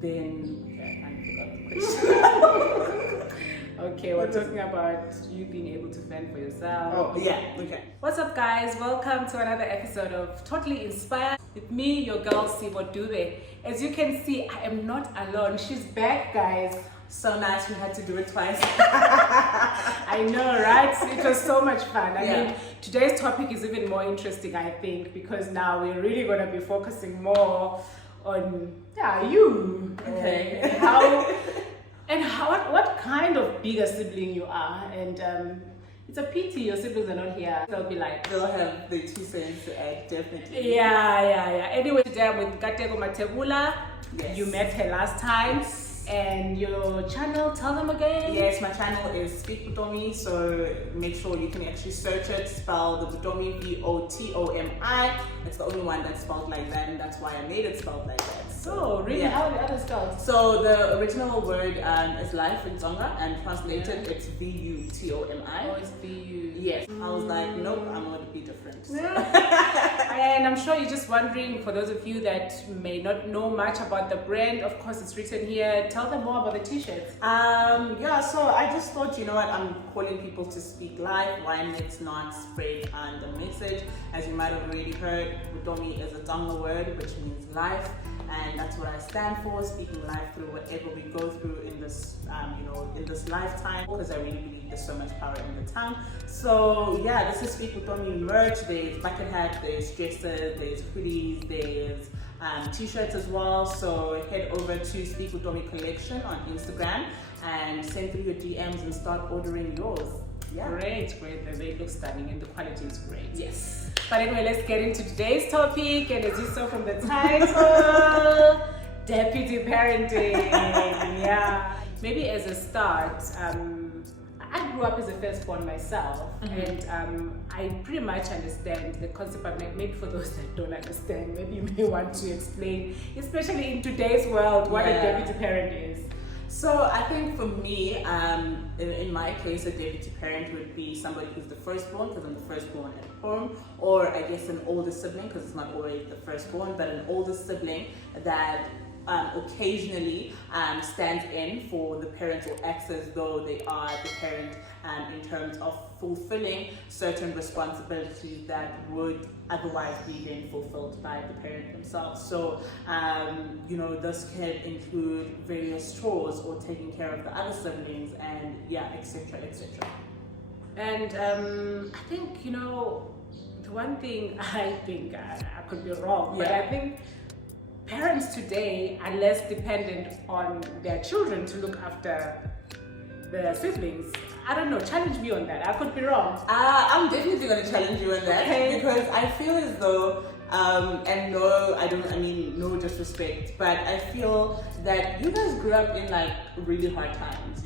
then okay, I kind of forgot the question. Okay, we're talking about you being able to fend for yourself. Oh, yeah, okay. What's up, guys? Welcome to another episode of Totally Inspired with me, your girl, Sibo Dube. As you can see, I am not alone. She's back, guys. So nice, we had to do it twice. I know, right? It was so much fun. I Yeah. mean, today's topic is even more interesting, I think, because now we're really going to be focusing more on, you. Okay. What kind of bigger sibling you are. And it's a pity your siblings are not here. They'll be like... They'll have the 2 cents to add, definitely. Yeah. Anyway, today I'm with Katego Matebula. Yes. You met her last time. And your channel, tell them again. Yes, my channel is Speak Butomi, so make sure you can actually search it, spell the Butomi, Botomi. It's the only one that's spelled like that, and that's why I made it spelled like that. So, really, yeah. How are the others spelled? So the original word is life in Tsonga, and translated it's Butomi. Oh, it's B-U. Yes. I was like, nope, I'm going to be different. And I'm sure you're just wondering, for those of you that may not know much about the brand, of course it's written here. Tell them more about the t-shirts. So I just thought, you know what, I'm calling people to speak live. Why let's not spread the message? As you might have already heard, Butomi is a Tsonga word which means life, and that's what I stand for, speaking life through whatever we go through in this in this lifetime, because I really believe there's so much power in the tongue. So yeah, this is Speak Butomi merch. There's bucket hat, there's dresses, there's hoodies, there's t-shirts as well. So head over to Speak Butomi collection on Instagram and send through your DMs and start ordering yours. Yeah. Great. They look stunning and the quality is great. Yes. But anyway, let's get into today's topic. And as you saw from the title, deputy parenting. Yeah. Maybe as a start, I grew up as a firstborn myself, and I pretty much understand the concept. But maybe for those that don't understand, maybe you may want to explain, especially in today's world, what a deputy parent is. So I think for me, in my case, a deputy parent would be somebody who's the firstborn, because I'm the firstborn at home, or I guess an older sibling, because it's not always the firstborn, but an older sibling that occasionally stands in for the parent, or acts as though they are the parent in terms of fulfilling certain responsibilities that would otherwise be then fulfilled by the parent themselves. So, this can include various chores or taking care of the other siblings and etc. And I think, the one thing I think, I could be wrong, but I think parents today are less dependent on their children to look after their siblings. I don't know, challenge me on that. I could be wrong. I'm definitely going to challenge you on that, because I feel as though, and no disrespect, but I feel that you guys grew up in like really hard times,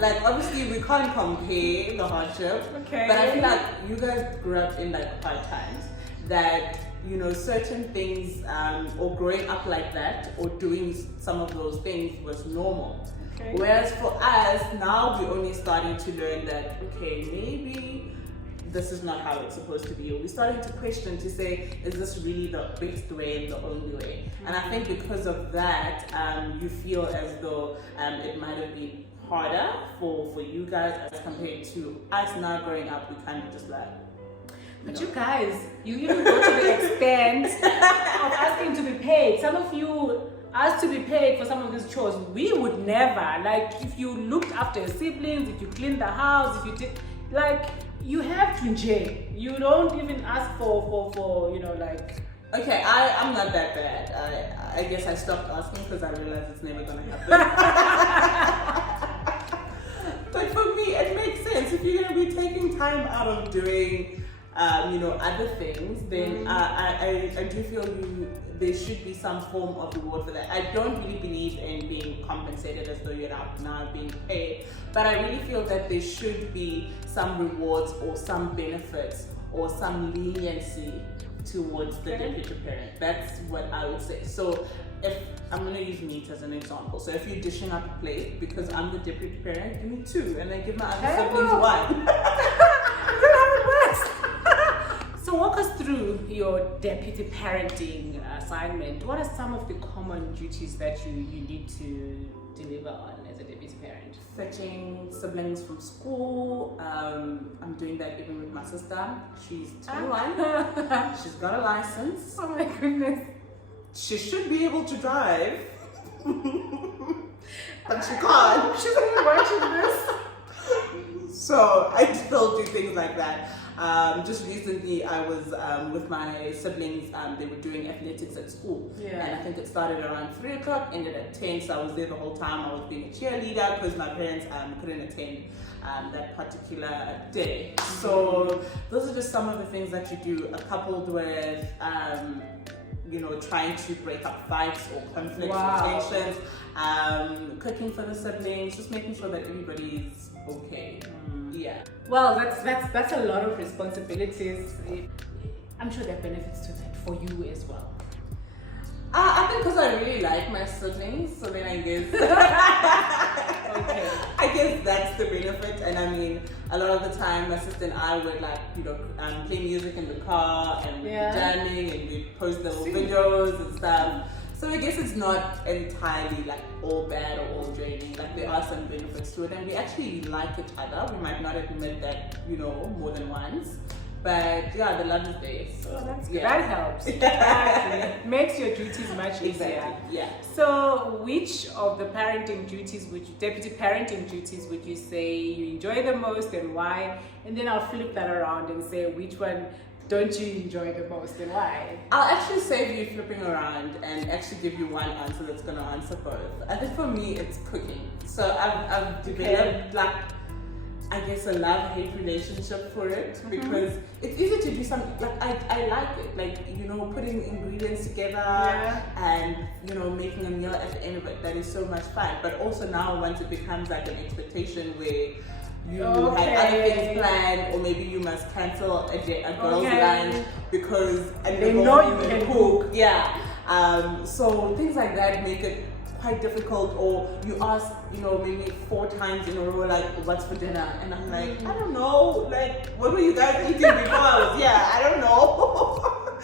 like obviously we can't compare the hardship, but I feel like you guys grew up in like hard times that certain things, or growing up like that, or doing some of those things was normal. Okay. Whereas for us, now we're only starting to learn that, okay, maybe this is not how it's supposed to be. Or we're starting to question, to say, is this really the best way and the only way? And I think because of that, you feel as though it might have been harder for you guys as compared to us now growing up. We kind of just like, but you guys, you even go to the extent of asking to be paid. Some of you asked to be paid for some of these chores. We would never. Like, if you looked after your siblings, if you cleaned the house, if you did, like, you have to jail. You don't even ask for Okay, I'm not that bad. I guess I stopped asking because I realized it's never gonna happen. But for me, it makes sense. If you're gonna be taking time out of doing other things, then I do feel there should be some form of reward for that. I don't really believe in being compensated as though you're now being paid, but I really feel that there should be some rewards or some benefits or some leniency towards the deputy parent. That's what I would say. So if I'm going to use meat as an example, so if you're dishing up a plate, because I'm the deputy parent, give me 2, and then give my other siblings 1. So So walk us through your deputy parenting assignment. What are some of the common duties that you need to deliver on as a deputy parent? Fetching siblings from school. I'm doing that even with my sister. She's 21. She's got a license. Oh my goodness. She should be able to drive. But she can't. She's only watching this. So I still do things like that. Just recently I was with my siblings, they were doing athletics at school. Yeah. And I think it started around 3 o'clock, ended at 10, so I was there the whole time. I was being a cheerleader because my parents couldn't attend that particular day. So those are just some of the things that you do, coupled with trying to break up fights or conflicts or tensions, cooking for the siblings, just making sure that everybody's okay. Yeah. Well, that's a lot of responsibilities. I'm sure there are benefits to that for you as well. I think because I really like my siblings, so then I guess Okay. I guess that's the benefit. And I mean, a lot of the time my sister and I would play music in the car and jamming, and we post little videos and stuff. So I guess it's not entirely like all bad or all draining. Like there are some benefits to it, and we actually like each other. We might not admit that, more than once. But yeah, the love is there. So that's good. That helps. Exactly. Makes your duties much easier. Exactly. Yeah. So which of the parenting duties, deputy parenting duties, would you say you enjoy the most and why? And then I'll flip that around and say which one don't you enjoy the most and why? I'll actually save you flipping around and actually give you one answer that's going to answer both. I think for me it's cooking. So I've developed I guess a love-hate relationship for it, because it's easy to do something, I like it, putting ingredients together and, making a meal at the end of it. That is so much fun. But also now once it becomes like an expectation where you have other things planned, or maybe you must cancel a girl's lunch because they know you can cook. Yeah. So things like that make it quite difficult, or you ask, maybe 4 times in a row, like, what's for dinner? And I'm like, I don't know, like, what were you guys eating before I was here? I don't know.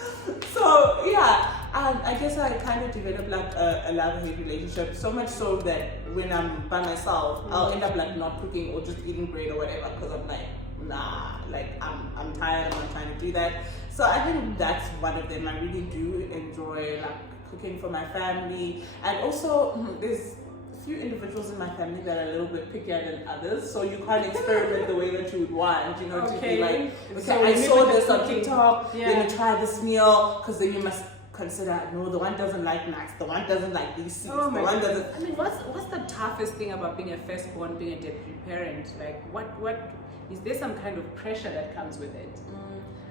So yeah, I guess I kind of developed like a love-hate relationship, so much so that when I'm by myself, I'll end up like not cooking or just eating bread or whatever, because I'm like, nah, like I'm tired, I'm not trying to do that. So I think that's one of them. I really do enjoy like cooking for my family, and also there's a few individuals in my family that are a little bit pickier than others, so you can't experiment the way that you would want, to be like, okay, so I saw this on TikTok, let me try this meal, because then you must consider, no, the one doesn't like nuts, the one doesn't like these seeds, the one doesn't. I mean, what's the toughest thing about being a firstborn, being a deputy parent? Like, what is there some kind of pressure that comes with it?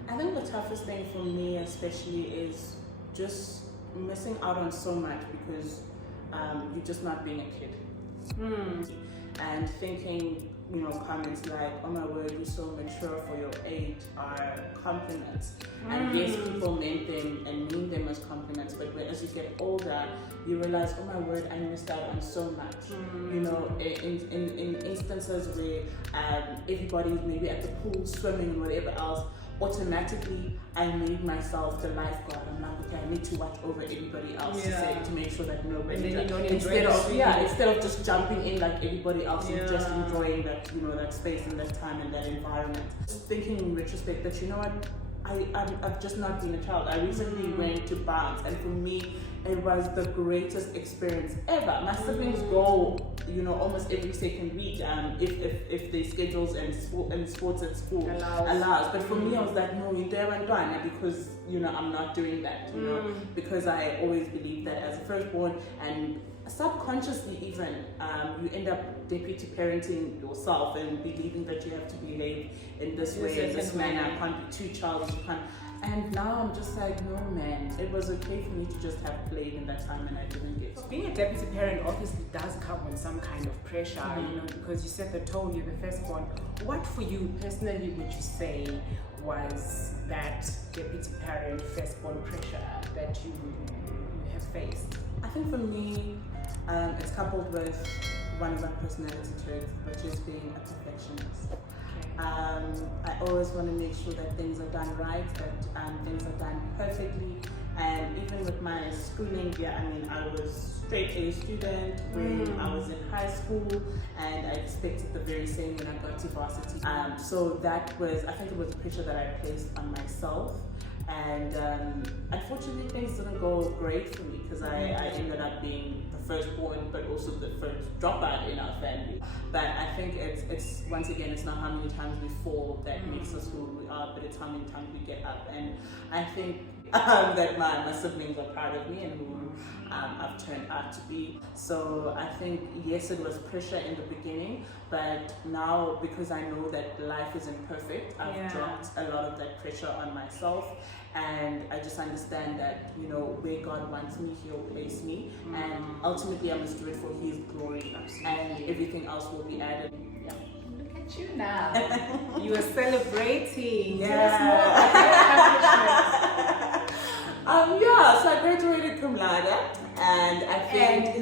I think the toughest thing for me especially is just missing out on so much, because you're just not being a kid. And thinking, comments like, oh my word, you're so mature for your age, are compliments. And yes, people meant them and mean them as compliments, but as you get older, you realize, oh my word, I missed out on so much. In instances where everybody's maybe at the pool swimming and whatever else, automatically I made myself the lifeguard. I'm like, okay, I need to watch over everybody else to make sure that nobody instead of just jumping in like everybody else and just enjoying that that space and that time and that environment. Just thinking in retrospect that I've just not been a child. I recently went to bounce, and for me it was the greatest experience ever. My siblings go, almost every second week, if their schedules and sports at school allows. But for me, I was like, no, you're there and done, because I'm not doing that. Because I always believed that as a firstborn, and subconsciously even, you end up deputy parenting yourself and believing that you have to behave in this way, in this manner. I can't be too childish. And now I'm just like, no man, it was okay for me to just have played in that time, and I didn't get. Being a deputy parent obviously does come with some kind of pressure, because you set the tone, you're the firstborn. What for you personally would you say was that deputy parent firstborn pressure that you have faced? I think for me, it's coupled with one of my personality traits, which is being a perfectionist. I always want to make sure that things are done right, that things are done perfectly. And even with my schooling, yeah, I mean, I was straight A student when I was in high school, and I expected the very same when I got to varsity. So that was, I think it was pressure that I placed on myself. And unfortunately, things didn't go great for me because I ended up being the firstborn, but also the first dropout in our family. But I think it's once again, it's not how many times we fall that makes us who we are, but it's how many times we get up. And I think that my siblings are proud of me and who I've turned out to be. So I think, yes, it was pressure in the beginning, but now because I know that life isn't perfect, I've dropped a lot of that pressure on myself. And I just understand that, you know, where God wants me, He'll place me. And ultimately, I must do it for His glory. And everything else will be added. Yeah. Look at you now. You are celebrating. Yeah. Tell us more about your accomplishments. So I graduated cum laude. And I think...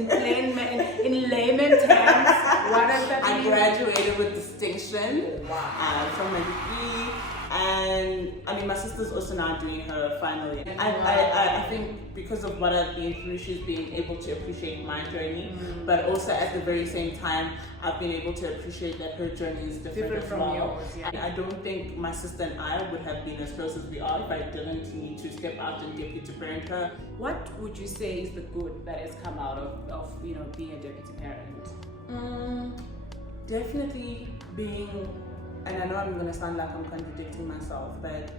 in layman terms, what does that mean? I graduated with distinction from my degree. And I mean, my sister's also now doing her final year. I think because of what I've been through, she's been able to appreciate my journey, but also at the very same time, I've been able to appreciate that her journey is different from yours. Yeah. And I don't think my sister and I would have been as close as we are if I didn't need to step out and deputy to parent her. What would you say is the good that has come out of you know, being a deputy parent? Definitely being, and I know I'm going to sound like I'm contradicting myself, but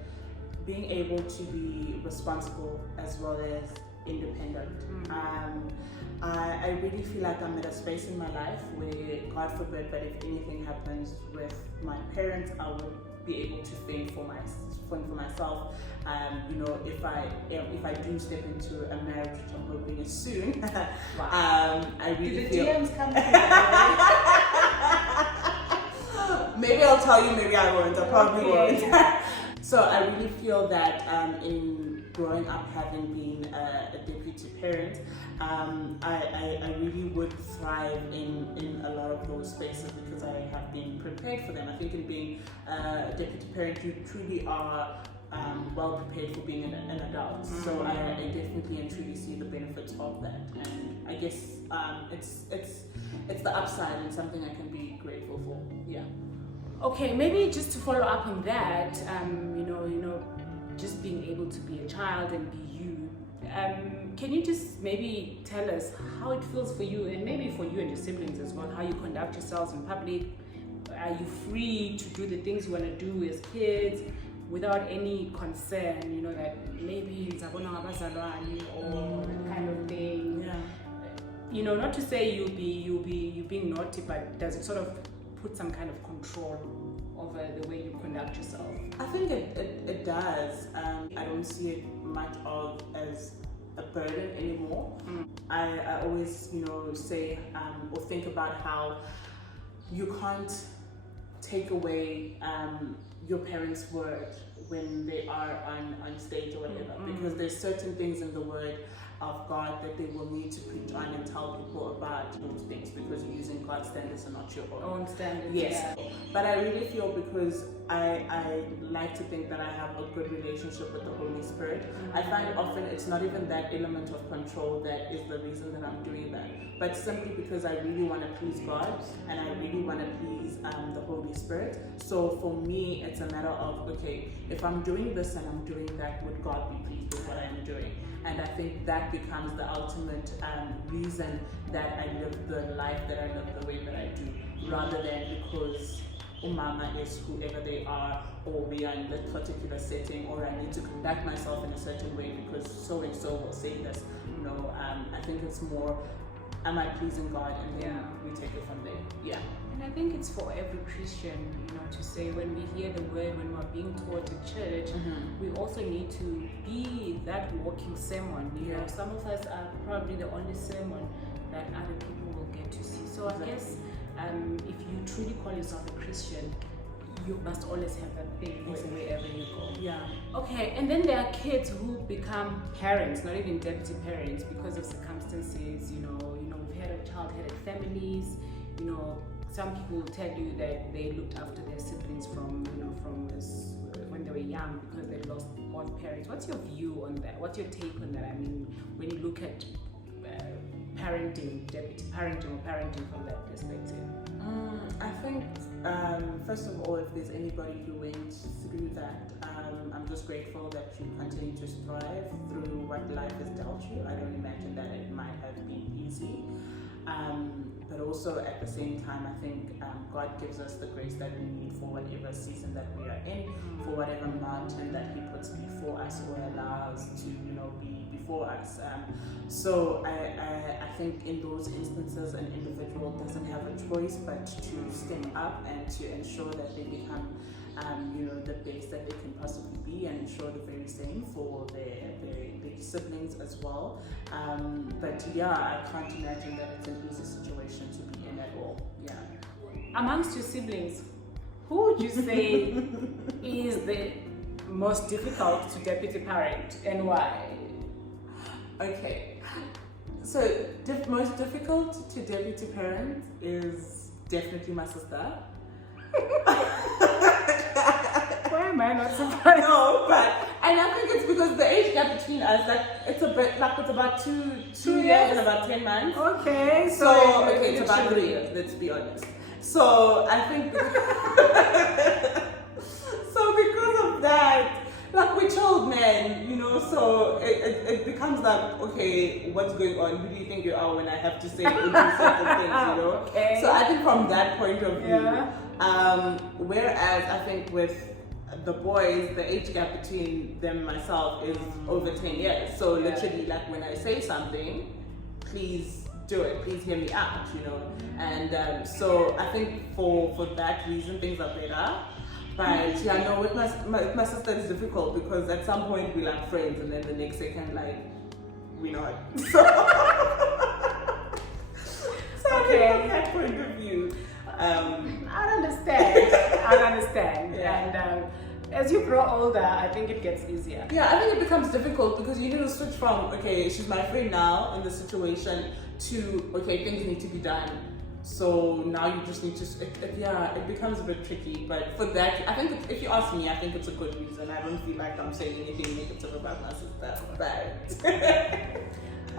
being able to be responsible as well as independent. I really feel like I'm at a space in my life where, God forbid, but if anything happens with my parents, I would be able to fend for myself. You know, if I do step into a marriage, which I'm hoping is soon, I really feel... DMs come Maybe I'll tell you, maybe I won't. I probably won't. So I really feel that in growing up, having been a deputy parent, I really would thrive in a lot of those spaces because I have been prepared for them. I think in being a deputy parent, you truly are well prepared for being an adult. So I definitely and truly see the benefits of that. And I guess it's the upside and something I can be grateful for. Yeah. Okay, maybe just to follow up on that, you know, just being able to be a child and be you. Can you just maybe tell us how it feels for you, and maybe for you and your siblings as well, how you conduct yourselves in public? Are you free to do the things you want to do as kids without any concern, you know, that maybe it's or that kind of thing? Yeah. You know, not to say you being naughty, but does it sort of put some kind of control over the way you conduct yourself? I think it does. I don't see it much of as a burden anymore. I always, you know, say or think about how you can't take away your parents' word when they are on stage or whatever, because there's certain things in the word of God that they will need to preach on and tell people about those things, because you're using God's standards and not your own standards. Yes. Yeah. But I really feel, because I like to think that I have a good relationship with the Holy Spirit, I find often it's not even that element of control that is the reason that I'm doing that, but simply because I really want to please God and I really want to please the Holy Spirit. So for me, it's a matter of, okay, if I'm doing this and I'm doing that, would God be pleased with what I'm doing? And I think that becomes the ultimate reason that I live the life that I live the way that I do, rather than because umama is whoever they are, or we are in that particular setting, or I need to conduct myself in a certain way because so and so will say this. You know, I think it's more, am I pleasing God, and then we take it from there. Yeah. And I think it's for every Christian, you know, to say when we hear the word, when we're being taught in church, we also need to be that walking sermon. You know, some of us are probably the only sermon that other people will get to see. So I guess if you truly call yourself a Christian, you must always have that thing wherever you go. Yeah. Okay, and then there are kids who become parents, not even deputy parents, because of circumstances. You know, we've had child-headed families. You know, some people will tell you that they looked after their siblings from when they were young because they lost both parents. What's your view on that? What's your take on that? I mean, when you look at parenting, deputy parenting or parenting from that perspective? I think, first of all, if there's anybody who went through that, I'm just grateful that you continue to strive through what life has dealt you. I don't imagine that it might have been easy. But also at the same time, I think God gives us the grace that we need for whatever season that we are in, for whatever mountain that He puts before us or allows to, be before us. So I think in those instances, an individual doesn't have a choice but to step up and to ensure that they become, the best that they can possibly be, and ensure the very same for their siblings as well. But yeah, I can't imagine that it's an easy situation to be in at all. Yeah. Amongst your siblings, who would you say is the most difficult to deputy parent, and why? Okay, so most difficult to deputy parent is definitely my sister. Why am I not surprised? No, and I think it's because the age gap between us, it's about two years and about 10 months. Okay, so it's about 3 years, let's be honest. So I think so because of that, we're chilled, man, so it becomes like, okay, what's going on? Who do you think you are when I have to say or do certain things, Okay. So I think from that point of view, whereas I think with the boys, the age gap between them and myself is over 10 years. So literally, when I say something, please do it. Please hear me out, And so I think for that reason, things are better. But with my sister it's difficult because at some point we're friends, and then the next second we're not. So okay. From that point of view, I understand. Yeah. And as you grow older, I think it gets easier. Yeah, I think it becomes difficult because you need to switch from, okay, she's my friend now in the situation, to, okay, things need to be done. So now you just need to, it becomes a bit tricky. But for that, I think if you ask me, I think it's a good reason. I don't feel like I'm saying anything negative about my sister. But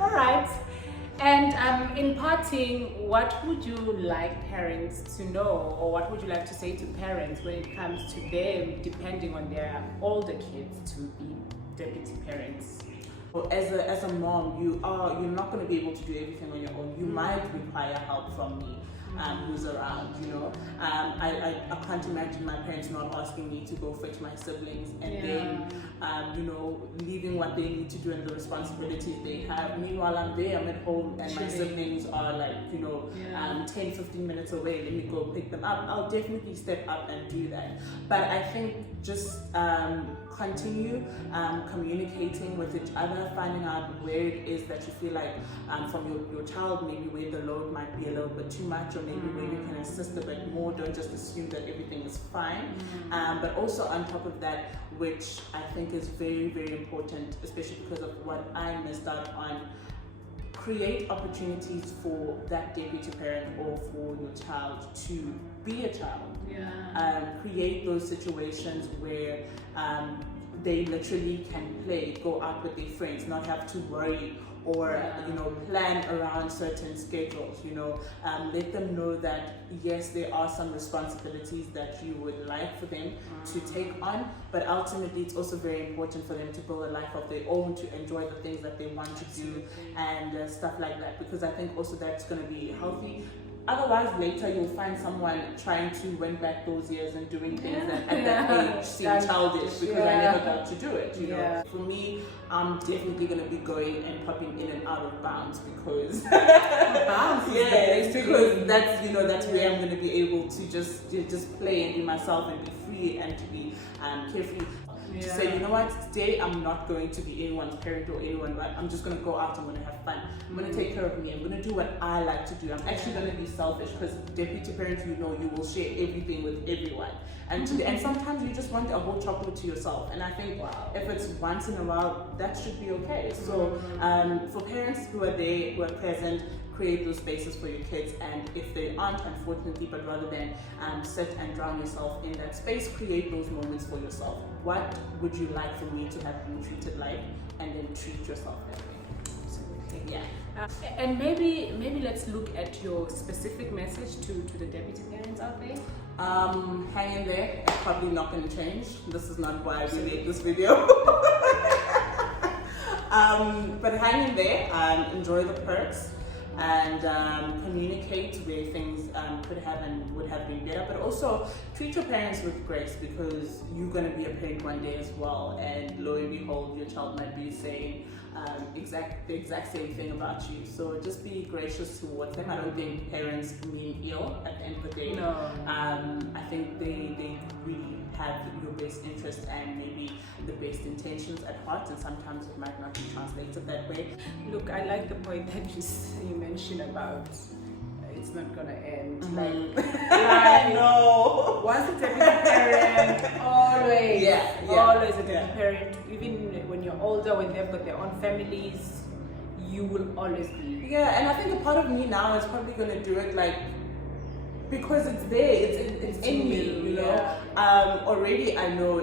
all right. And in parting, what would you like parents to know, or what would you like to say to parents when it comes to them depending on their older kids to be deputy parents? As a mom, you're not going to be able to do everything on your own. You might require help from me, who's around. I can't imagine my parents not asking me to go fetch my siblings and then leaving what they need to do and the responsibilities they have. Meanwhile, I'm there, I'm at home, and my siblings are 10-15 minutes away. Let me go pick them up. I'll definitely step up and do that. But I think just continue communicating with each other, finding out where it is that you feel like from your child, maybe where the load might be a little bit too much, or maybe where you can assist a bit more. Don't just assume that everything is fine. But also on top of that, which I think is very, very important, especially because of what I missed out on, create opportunities for that deputy parent or for your child to be a child. Create those situations where they literally can play, go out with their friends, not have to worry or plan around certain schedules. Let them know that yes, there are some responsibilities that you would like for them to take on, but ultimately it's also very important for them to build a life of their own, to enjoy the things that they want to do and stuff like that, because I think also that's going to be healthy. Otherwise, later you'll find someone trying to win back those years and doing things that at that age seem childish because I never got to do it. You know, for me, I'm definitely going to be going and popping in and out of bounds because because that's where I'm going to be able to just play and be myself and be free and to be carefree. To say, you know what, today I'm not going to be anyone's parent or anyone, right? I'm just going to go out, I'm going to have fun. I'm going to take care of me. I'm going to do what I like to do. I'm actually going to be selfish because deputy parents, you will share everything with everyone. And sometimes you just want a whole chocolate to yourself. And I think if it's once in a while, that should be okay. So for parents who are there, who are present, create those spaces for your kids, and if they aren't, unfortunately, but rather than sit and drown yourself in that space, create those moments for yourself. What would you like for me to have been treated like, and then treat yourself that way. Absolutely. Yeah. And maybe let's look at your specific message to the deputy parents out there. Hang in there. It's probably not going to change. This is not why we made this video. But hang in there, enjoy the perks, and communicate where things could have and would have been better, but also treat your parents with grace, because you're going to be a parent one day as well, and lo and behold, your child might be saying the exact same thing about you. So just be gracious towards them. I don't think parents mean ill at the end of the day. No. I think they really have your best interest and maybe the best intentions at heart, and sometimes it might not be translated that way. Look, I like the point that you mentioned about it's not gonna end. I know. Once a deputy parent, always always a deputy parent. Even when you're older, when they've got their own families, you will always be. Yeah, and I think a part of me now is probably gonna do it because it's there, it's in me, you know. Already I know,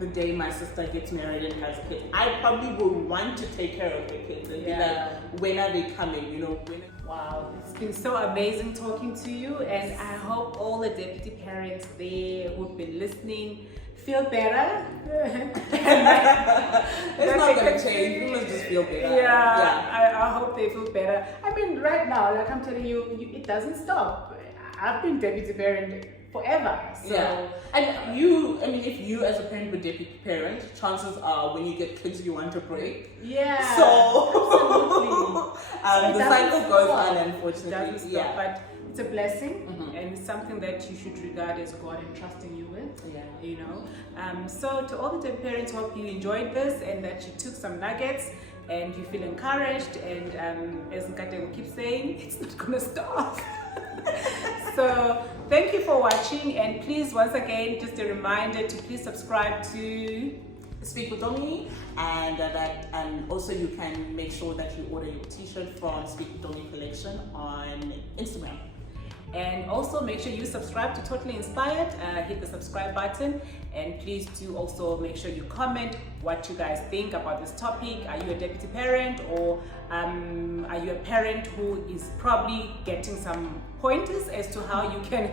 the day my sister gets married and has kids, I probably will want to take care of the kids and be like, when are they coming, you know? Wow, it's been so amazing talking to you, and I hope all the deputy parents there who've been listening feel better. It's not gonna change. You must just feel better. I hope they feel better. I mean, right now, like I'm telling you, it doesn't stop. I've been deputy parent forever. So. And if you as a parent were deputy parent, chances are when you get kids, you want a break. Yeah. So the cycle goes on, unfortunately. It doesn't stop, but it's a blessing, and it's something that you should regard as God entrusting you with. You know. So to all the deputy parents, hope you enjoyed this and that you took some nuggets and you feel encouraged. And as Nkate will keep saying, it's not gonna stop. So thank you for watching, and please, once again, just a reminder to please subscribe to Speak with Domi, and also you can make sure that you order your t-shirt from Speak with Domi collection on Instagram. And also make sure you subscribe to Totally Inspired. Hit the subscribe button, and please do also make sure you comment what you guys think about this topic. Are you a deputy parent, or are you a parent who is probably getting some pointers as to how you can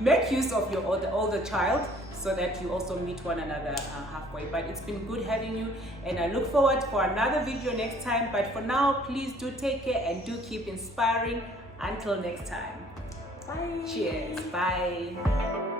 make use of your older child, so that you also meet one another halfway. But it's been good having you, and I look forward for another video next time. But for now, please do take care and do keep inspiring. Until next time. Bye. Cheers. Bye.